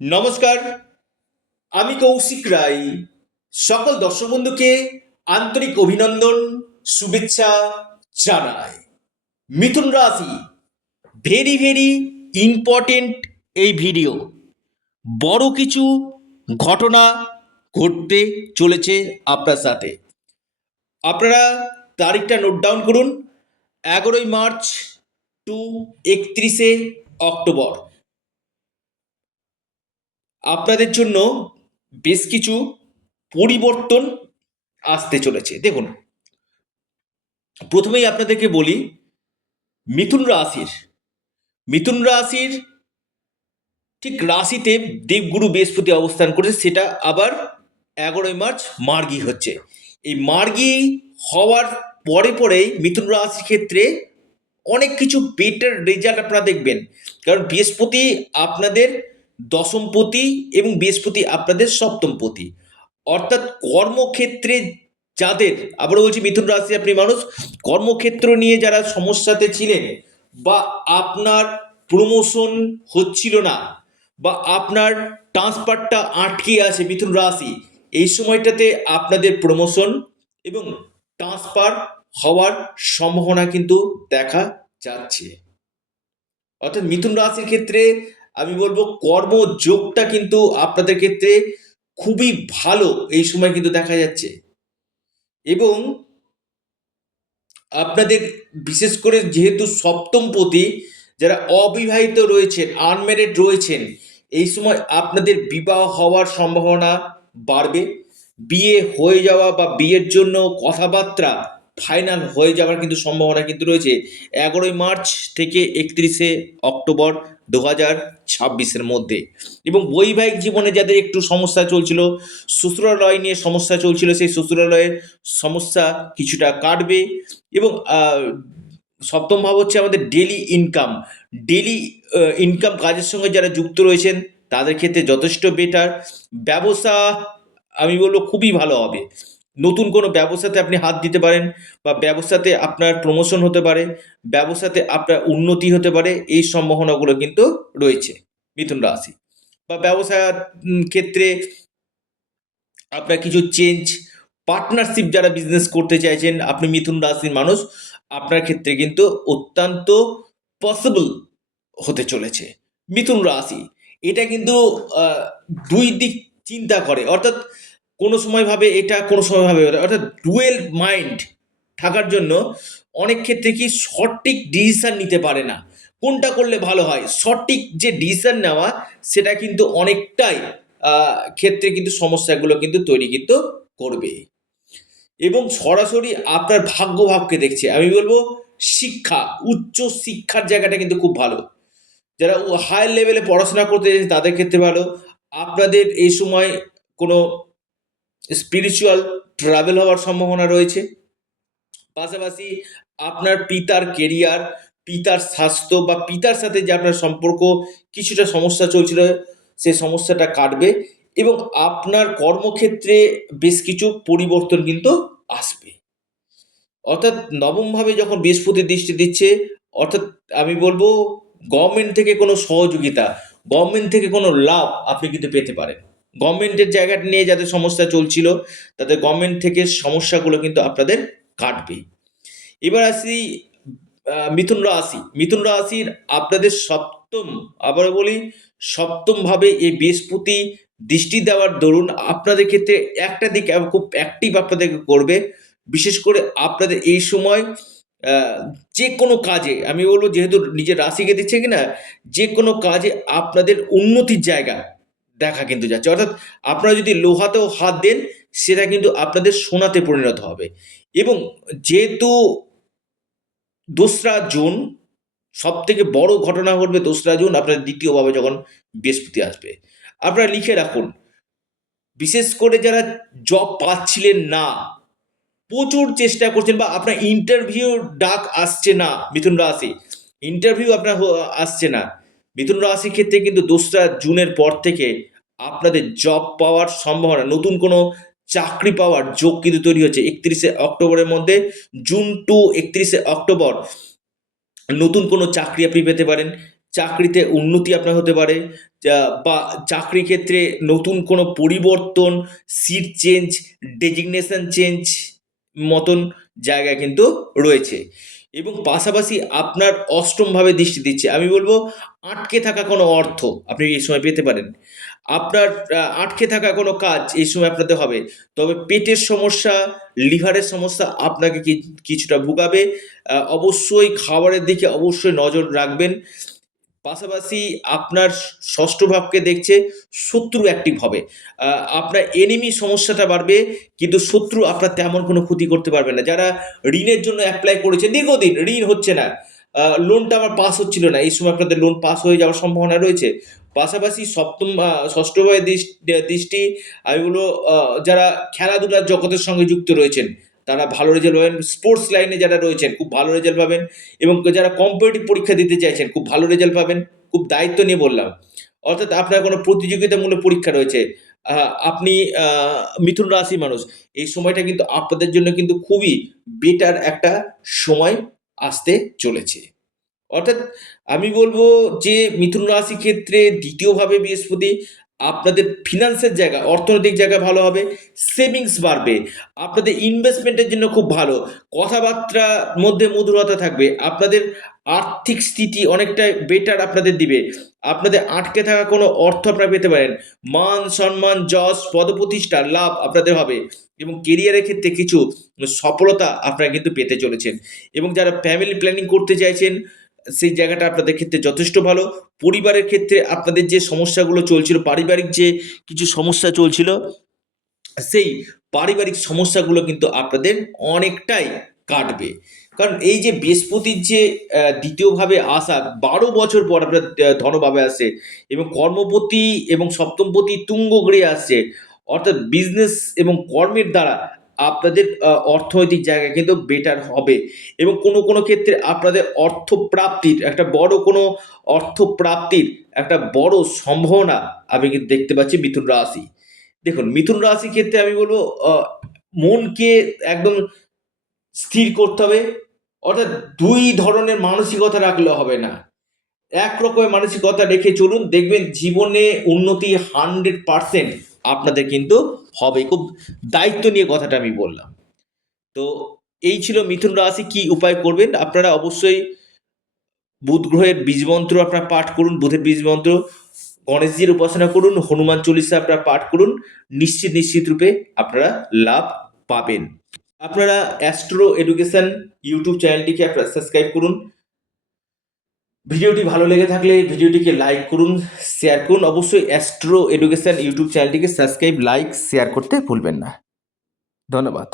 নমস্কার, আমি কৌশিক রায়। সকল দর্শক বন্ধুকে আন্তরিক অভিনন্দন, শুভেচ্ছা জানাই। মিথুন রাশি, ভেরি ভেরি ইম্পর্টেন্ট এই ভিডিও। বড় কিছু ঘটনা ঘটতে চলেছে আপনার সাথে। আপনারা তারিখটা নোট ডাউন করুন, 11ই মার্চ টু 31শে অক্টোবর। আপনাদের জন্য বেশ কিছু পরিবর্তন আসতে চলেছে। দেখুন, প্রথমেই আপনাদেরকে বলি, মিথুন রাশির মিথুন রাশির ঠিক রাশিতে দেবগুরু বৃহস্পতি অবস্থান করেছে, সেটা আবার 11ই মার্চ মার্গী হচ্ছে। এই মার্গী হওয়ার পরে পরেই মিথুন রাশির ক্ষেত্রে অনেক কিছু বেটার রেজাল্ট আপনারা দেখবেন। কারণ বৃহস্পতি আপনাদের দশমপতি এবং বৃহস্পতি আপনাদের সপ্তমপতি। অর্থাৎ কর্মক্ষেত্রে যাদের, আবারও বলছি, মিথুন রাশি আপনি মানুষ, কর্মক্ষেত্র নিয়ে যারা সমস্যাতে ছিলেন, বা আপনার প্রমোশন হচ্ছিল না, বা আপনার ট্রান্সফারটা আটকে আছে, মিথুন রাশি এই সময়টাতে আপনাদের প্রমোশন এবং ট্রান্সফার হওয়ার সম্ভাবনা কিন্তু দেখা যাচ্ছে। অর্থাৎ মিথুন রাশির ক্ষেত্রে আমি বলবো কর্মযোগটা কিন্তু আপনাদের ক্ষেত্রে খুবই ভালো এই সময় কিন্তু দেখা যাচ্ছে। এবং আপনাদের বিশেষ করে যেহেতু সপ্তমপতি, যারা অবিবাহিত রয়েছেন, আনম্যারিড রয়েছেন, এই সময় আপনাদের বিবাহ হওয়ার সম্ভাবনা বাড়বে। বিয়ে হয়ে যাওয়া বা বিয়ের জন্য কথাবার্তা ফাইনাল হয়ে যাওয়ার কিন্তু সম্ভাবনা কিন্তু রয়েছে 11ই মার্চ থেকে 31শে অক্টোবর 2026-এর মধ্যে। এবং বৈবাহিক জীবনে যাদের একটু সমস্যা চলছিল, শ্বশুরালয় নিয়ে সমস্যা চলছিল, সেই শ্বশুরালয়ের সমস্যা কিছুটা কাটবে। এবং সপ্তম ভাব হচ্ছে আমাদের ডেলি ইনকাম কাজের সঙ্গে যারা যুক্ত রয়েছেন তাদের ক্ষেত্রে যথেষ্ট বেটার। ব্যবসা আমি বলবো খুবই ভালো হবে। নতুন কোনো ব্যবসাতে আপনি হাত দিতে পারেন, বা ব্যবসাতে আপনার প্রমোশন হতে পারে, ব্যবসাতে আপনার উন্নতি হতে পারে, এই সম্ভাবনাগুলো কিন্তু রয়েছে মিথুন রাশি। বা ব্যবসা ক্ষেত্রে আপনার কিছু চেঞ্জ, পার্টনারশিপ যারা বিজনেস করতে চাইছেন, আপনি মিথুন রাশির মানুষ, আপনার ক্ষেত্রে কিন্তু অত্যন্ত পসিবল হতে চলেছে। মিথুন রাশি এটা কিন্তু দুই দিক চিন্তা করে, অর্থাৎ কোনো সময় ভাবে এটা, কোনো সময় ভাবে ওটা, অর্থাৎ ডুয়েল মাইন্ড থাকার জন্য অনেক ক্ষেত্রে কি সঠিক ডিসিশন নিতে পারে না। কোনটা করলে ভালো হয়, সঠিক যে ডিসিশন নেওয়া, সেটা কিন্তু অনেকটাই ক্ষেত্রে কিন্তু সমস্যাগুলো কিন্তু তৈরি কিন্তু করবে। এবং সরাসরি আপনার ভাগ্যভাবকে দেখছে। আমি বলবো শিক্ষা, উচ্চ শিক্ষার জায়গাটা কিন্তু খুব ভালো। যারা হায়ার লেভেলে পড়াশোনা করতে চাইছে তাদের ক্ষেত্রে ভালো। আপনাদের এই সময় কোনো স্পিরিচুয়াল ট্রাভেল হওয়ার সম্ভাবনা রয়েছে। পাশাপাশি আপনার পিতার কেরিয়ার, পিতার স্বাস্থ্য, বা পিতার সাথে যে আপনার সম্পর্ক কিছুটা সমস্যা চলছিল, সে সমস্যাটা কাটবে। এবং আপনার কর্মক্ষেত্রে বেশ কিছু পরিবর্তন কিন্তু আসবে। অর্থাৎ নবমভাবে যখন বৃহস্পতি দৃষ্টি দিচ্ছে, অর্থাৎ আমি বলবো গভর্নমেন্ট থেকে কোনো সহযোগিতা, গভর্নমেন্ট থেকে কোনো লাভ আপনি কিন্তু পেতে পারেন। গভর্নমেন্টের জায়গাটা নিয়ে যাদের সমস্যা চলছিল, তাদের গভর্নমেন্ট থেকে সমস্যাগুলো কিন্তু আপনাদের কাটবে। এবার আসি মিথুন রাশির আপনাদের সপ্তম, আবারও বলি, সপ্তমভাবে এই বৃহস্পতি দৃষ্টি দেওয়ার দরুন আপনাদের ক্ষেত্রে একটা দিক খুব অ্যাক্টিভ আপনাদেরকে করবে। বিশেষ করে আপনাদের এই সময় আহ, যে কোনো কাজে, আমি বলবো যেহেতু নিজের রাশিকে দিচ্ছে কিনা, যে কোনো কাজে আপনাদের উন্নতির জায়গা দেখা কিন্তু যাচ্ছে। অর্থাৎ আপনারা যদি লোহাতেও হাত দেন, সেটা কিন্তু আপনাদের সোনাতে পরিণত হবে। এবং যেহেতু 2রা জুন সব থেকে বড় ঘটনা ঘটবে, 2রা জুন আপনার দ্বিতীয়ভাবে যখন বৃহস্পতি আসবে। আপনারা লিখে রাখুন, বিশেষ করে যারা জব পাচ্ছিলেন না, প্রচুর চেষ্টা করছেন, বা আপনার ইন্টারভিউ ডাক আসছে না, মিথুন রাশি ইন্টারভিউ আপনার আসছে না, মিথুন রাশির ক্ষেত্রে কিন্তু 2রা জুনের পর থেকে আপনাদের জব পাওয়ার সম্ভাবনা, নতুন কোনো চাকরি পাওয়ার যোগ কিন্তু তৈরি হচ্ছে 31শে অক্টোবরের মধ্যে। জুন টু 31শে অক্টোবর নতুন কোনো চাকরি আপনি পেতে পারেন। চাকরিতে উন্নতি আপনার হতে পারে, বা চাকরি ক্ষেত্রে নতুন কোনো পরিবর্তন, সিট চেঞ্জ, ডেজিগনেশন চেঞ্জ মতন জায়গায় কিন্তু রয়েছে। এবং পাশাপাশি আপনার অষ্টমভাবে দৃষ্টি দিচ্ছে, আমি বলবো আটকে থাকা কোনো অর্থ আপনি এই সময় পেতে পারেন। আপনার আটকে থাকা কোনো কাজ এই সময় আপনাদের হবে, তবে পেটের সমস্যা, লিভারের সমস্যা আপনাকে কিছুটা ভোগাবে। অবশ্যই খাবারের দিকে অবশ্যই নজর রাখবেন। পাশাপাশি আপনার ষষ্ঠ ভাবকে দেখছে শত্রু অ্যাক্টিভ হবে। আপনার এনিমি সমস্যাটা বাড়বে, কিন্তু শত্রু আপনার তেমন কোনো ক্ষতি করতে পারবে না। যারা ঋণের জন্য অ্যাপ্লাই করেছে দীর্ঘদিন, ঋণ হচ্ছে না, লোনটা আমার পাস হচ্ছিল না, এই সময় আপনাদের লোন পাস হয়ে যাওয়ার সম্ভাবনা রয়েছে। পাশাপাশি ষষ্ঠ ভাবে দৃষ্টি, আমি বলবো যারা খেলাধুলার জগতের সঙ্গে যুক্ত রয়েছেন তারা ভালো রেজাল্ট পাবেন। স্পোর্টস লাইনে যারা রয়েছেন খুব ভালো রেজাল্ট পাবেন, এবং যারা কম্পিটিটিভ পরীক্ষা দিতে চাইছেন খুব ভালো রেজাল্ট পাবেন। খুব দায়িত্ব নিয়ে বললাম, অর্থাৎ আপনার কোনো প্রতিযোগিতামূলক পরীক্ষা রয়েছে, আপনি মিথুন রাশি মানুষ, এই সময়টা কিন্তু আপনাদের জন্য কিন্তু খুবই বেটার একটা সময় আসতে চলেছে। অর্থাৎ আমি বলবো যে মিথুন রাশি ক্ষেত্রে দ্বিতীয়ভাবে বৃহস্পতি আপনাদের ফিনান্সের জায়গা, অর্থনৈতিক জায়গা ভালো হবে, সেভিংস বাড়বে, আপনাদের ইনভেস্টমেন্টের জন্য খুব ভালো, কথাবার্তার মধ্যে মধুরতা থাকবে, আপনাদের আর্থিক স্থিতি অনেকটা বেটার আপনাদের দিবে, আপনাদের আটকে থাকা কোনো অর্থ আপনারা পেতে পারেন, মান সম্মান যশ পদপ্রতিষ্ঠা লাভ আপনাদের হবে, এবং কেরিয়ারের ক্ষেত্রে কিছু সফলতা আপনারা কিন্তু পেতে চলেছেন। এবং যারা ফ্যামিলি প্ল্যানিং করতে চাইছেন সেই জায়গাটা আপনাদের ক্ষেত্রে যথেষ্ট ভালো। পরিবারের ক্ষেত্রে আপনাদের যে সমস্যাগুলো চলছিল, পারিবারিক যে কিছু সমস্যা চলছিল, সেই পারিবারিক সমস্যাগুলো কিন্তু আপনাদের অনেকটাই কাটবে। কারণ এই যে বৃহস্পতির যে দ্বিতীয়ভাবে আসা ১২ বছর পর আপনার ধনভাবে আসছে, এবং কর্মপতি এবং সপ্তমপতি তুঙ্গ গৃহে আসছে, অর্থাৎ বিজনেস এবং কর্মের দ্বারা আপনাদের অর্থনৈতিক জায়গা কিন্তু বেটার হবে, এবং কোনো কোনো ক্ষেত্রে আপনাদের অর্থপ্রাপ্তির একটা বড় কোনো অর্থপ্রাপ্তির একটা বড় সম্ভাবনা আমি কিন্তু দেখতে পাচ্ছি মিথুন রাশি। দেখুন মিথুন রাশির ক্ষেত্রে আমি বলবো মনকে একদম স্থির করতে হবে, অর্থাৎ দুই ধরনের মানসিকতা রাখলে হবে না, এক রকমের মানসিকতা রেখে চলুন, দেখবেন জীবনে উন্নতি 100% আপনাদের কিন্তু হবে। খুব দায়িত্ব নিয়ে কথাটা আমি বললাম। তো এই ছিল মিথুন রাশি কি উপায় করবেন। আপনারা অবশ্যই বুধ গ্রহের বীজ মন্ত্র আপনারা পাঠ করুন, বুধের বীজ মন্ত্র, গণেশজির উপাসনা করুন, হনুমান চল্লিশা আপনারা পাঠ করুন, নিশ্চিত রূপে আপনারা লাভ পাবেন। আপনারা অ্যাস্ট্রো এডুকেশন ইউটিউব চ্যানেলটিকে আপনারা সাবস্ক্রাইব করুন। ভিডিওটি ভালো লেগে থাকলে ভিডিওটিকে লাইক করুন, শেয়ার করুন। অবশ্যই অ্যাস্ট্রো এডুকেশন ইউটিউব চ্যানেলটিকে সাবস্ক্রাইব, লাইক, শেয়ার করতে ভুলবেন না। ধন্যবাদ।